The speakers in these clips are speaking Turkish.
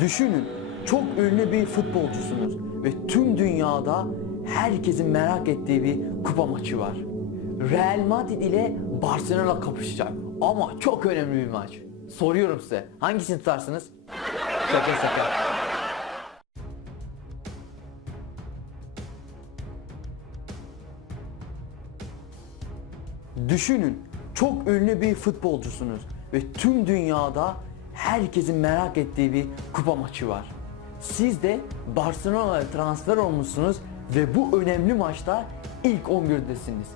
Düşünün çok ünlü bir futbolcusunuz ve tüm dünyada herkesin merak ettiği bir kupa maçı var. Real Madrid ile Barcelona kapışacak ama çok önemli bir maç. Soruyorum size hangisini tutarsınız? Şaka şaka. Düşünün çok ünlü bir futbolcusunuz ve tüm dünyada herkesin merak ettiği bir kupa maçı var. Siz de Barcelona'ya transfer olmuşsunuz ve bu önemli maçta ilk 11'desiniz.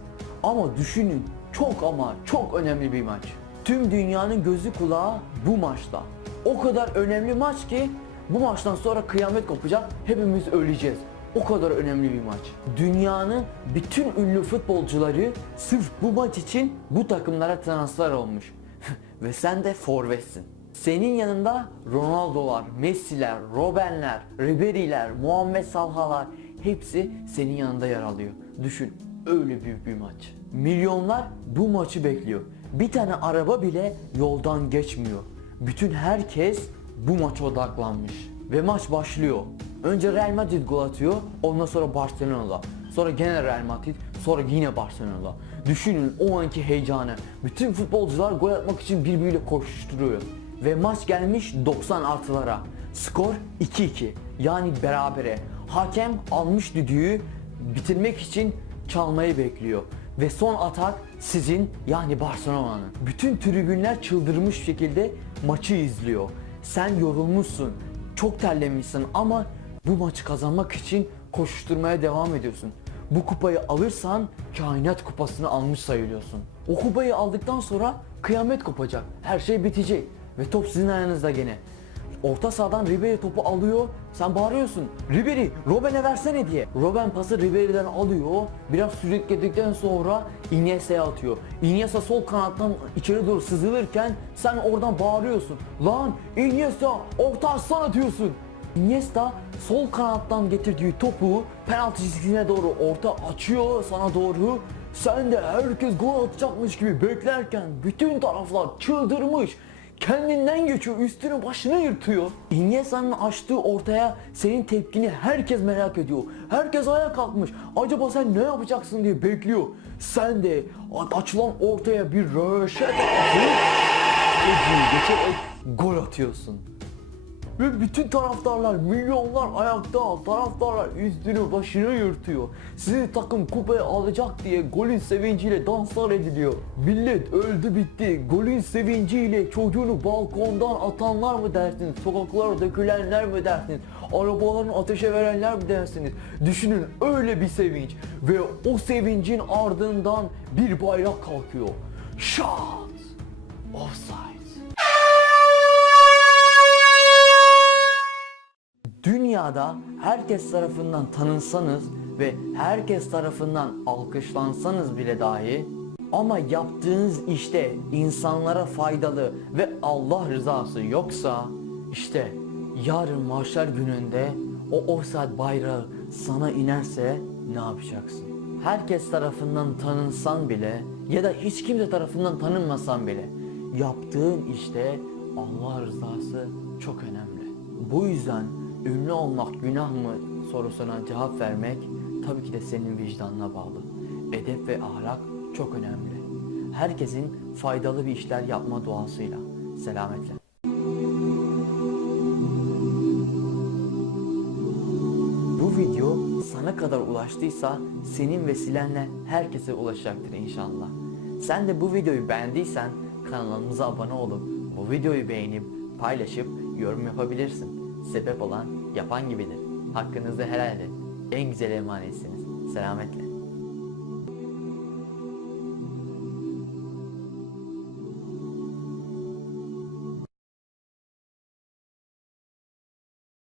Ama düşünün çok ama çok önemli bir maç. Tüm dünyanın gözü kulağı bu maçta. O kadar önemli maç ki bu maçtan sonra kıyamet kopacak, hepimiz öleceğiz. O kadar önemli bir maç. Dünyanın bütün ünlü futbolcuları sırf bu maç için bu takımlara transfer olmuş. Ve sen de forvetsin. Senin yanında Ronaldo'lar, Messi'ler, Robben'ler, Ribery'ler, Muhammed Salah'lar hepsi senin yanında yer alıyor. Düşün öyle büyük bir maç. Milyonlar bu maçı bekliyor. Bir tane araba bile yoldan geçmiyor. Bütün herkes bu maça odaklanmış. Ve maç başlıyor. Önce Real Madrid gol atıyor, ondan sonra Barcelona. Sonra gene Real Madrid, sonra yine Barcelona. Düşünün o anki heyecanı. Bütün futbolcular gol atmak için birbiriyle koşuşturuyor. Ve maç gelmiş 90 artılara. Skor 2-2. Yani berabere. Hakem almış düdüğü bitirmek için çalmayı bekliyor. Ve son atak sizin yani Barcelona'nın. Bütün tribünler çıldırmış şekilde maçı izliyor. Sen yorulmuşsun, çok terlemişsin ama bu maçı kazanmak için koşuşturmaya devam ediyorsun. Bu kupayı alırsan kainat kupasını almış sayılıyorsun. O kupayı aldıktan sonra kıyamet kopacak. Her şey bitecek. Ve top sizin ayağınızda gene. Orta sahadan Ribery topu alıyor. Sen bağırıyorsun. Ribery, Robben'e versene diye. Robben pası Ribery'den alıyor. Biraz sürükledikten sonra Iniesta'ya atıyor. Iniesta sol kanattan içeri doğru sızılırken sen oradan bağırıyorsun. Lan Iniesta orta açsana diyorsun. Iniesta sol kanattan getirdiği topu penaltı çizgisine doğru orta açıyor sana doğru. Sen de herkes gol atacakmış gibi beklerken bütün taraflar çıldırmış. Kendinden geçiyor, üstünü başını yırtıyor. Iniesta'nın açtığı ortaya senin tepkini herkes merak ediyor. Herkes ayağa kalkmış. Acaba sen ne yapacaksın diye bekliyor. Sen de açılan ortaya bir röşet atıp geçerek gol atıyorsun. Ve bütün taraftarlar, milyonlar ayakta, taraftarlar üstünü başını yırtıyor. Sizin takım kupayı alacak diye golün sevinciyle danslar ediliyor. Millet öldü bitti. Golün sevinciyle çocuğunu balkondan atanlar mı dersiniz? Sokaklara dökülenler mi dersiniz? Arabalarını ateşe verenler mi dersiniz? Düşünün öyle bir sevinç. Ve o sevincin ardından bir bayrak kalkıyor. Shot! Offside. Dünyada herkes tarafından tanınsanız ve herkes tarafından alkışlansanız bile dahi ama yaptığınız işte insanlara faydalı ve Allah rızası yoksa işte yarın mahşer gününde o offside bayrağı sana inerse ne yapacaksın? Herkes tarafından tanınsan bile ya da hiç kimse tarafından tanınmasan bile yaptığın işte Allah rızası çok önemli. Bu yüzden ünlü olmak günah mı sorusuna cevap vermek tabii ki de senin vicdanına bağlı. Edep ve ahlak çok önemli. Herkesin faydalı bir işler yapma duasıyla. Selametle. Bu video sana kadar ulaştıysa senin vesilenle herkese ulaşacaktır inşallah. Sen de bu videoyu beğendiysen kanalımıza abone olup bu videoyu beğenip paylaşıp yorum yapabilirsin. Sebep olan yapan gibidir. Hakkınızı helal edin. En güzel emanetsiniz. Selametle.